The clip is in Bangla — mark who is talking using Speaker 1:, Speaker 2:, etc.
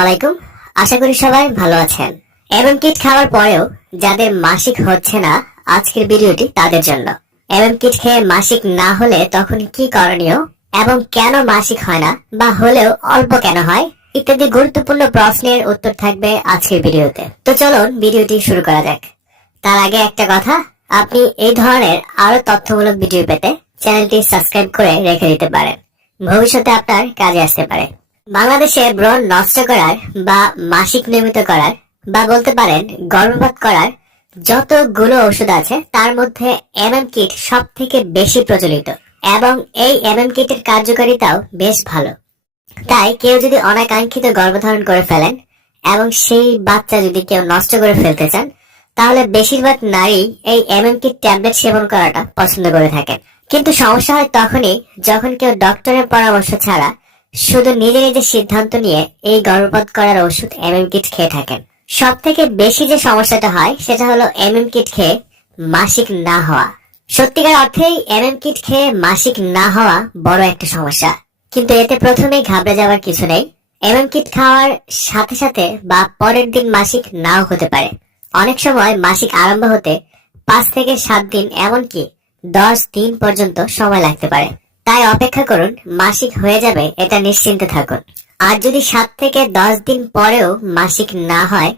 Speaker 1: আলাইকুম। আশা করি সবাই ভালো আছেন। এমএম কিট খাওয়ার পরেও যাদের মাসিক হচ্ছে না, আজকের ভিডিওটি তাদের জন্য। এমএম কিট খেয়ে মাসিক না হলে তখন কি করণীয়? এবং কেন মাসিক হয় না? বা হলেও অল্প কেন হয়? ইত্যাদি গুরুত্বপূর্ণ প্রশ্নের উত্তর থাকবে আজকের ভিডিওতে। তো চলুন ভিডিওটি শুরু করা যাক। তার আগে একটা কথা, আপনি এই ধরনের আরও তথ্যমূলক ভিডিও পেতে চ্যানেলটি সাবস্ক্রাইব করে রেখে দিতে পারেন। ভবিষ্যতে আপনার কাজে আসতে পারে। বাংলাদেশে ব্রণ নষ্ট করার বা মাসিক নিয়মিত করার বা বলতে পারেন গর্ভপাত করার যতগুলো ওষুধ আছে, তার মধ্যে এমএম কিট সব থেকে বেশি প্রচলিত এবং এই এমএম কিটের কার্যকারিতাও বেশ ভালো। তাই কেউ যদি অনাকাঙ্ক্ষিত গর্ভধারণ করে ফেলেন এবং সেই বাচ্চা যদি কেউ নষ্ট করে ফেলতে চান, তাহলে বেশিরভাগ নারী এই এমএম কিট ট্যাবলেট সেবন করাটা পছন্দ করে থাকেন। কিন্তু সমস্যা হয় তখনই যখন কেউ ডক্টরের পরামর্শ ছাড়া শুধু নিজে নিজে সিদ্ধান্ত নিয়ে এই গর্ভপাত করার ওষুধ এমএম কিট খেয়ে থাকেন। সব থেকে বেশি যে সমস্যাটা হয়, সেটা হলো এমএম কিট খেয়ে মাসিক না হওয়া। সত্যিকার অর্থেই এমএম কিট খেয়ে মাসিক না হওয়া বড় একটা সমস্যা। কিন্তু এতে প্রথমেই ঘাবড়ে যাওয়ার কিছু নেই। এমএম কিট খাওয়ার সাথে সাথে বা পরের দিন মাসিক নাও হতে পারে। অনেক সময় মাসিক আরম্ভ হতে পাঁচ থেকে সাত দিন, এমনকি দশ দিন পর্যন্ত সময় লাগতে পারে। তাই অপেক্ষা করুন, মাসিক হয়ে যাবে, এটা নিশ্চিন্তে থাকুন। আর যদি সাত থেকে দশ দিন পরেও মাসিক না হয়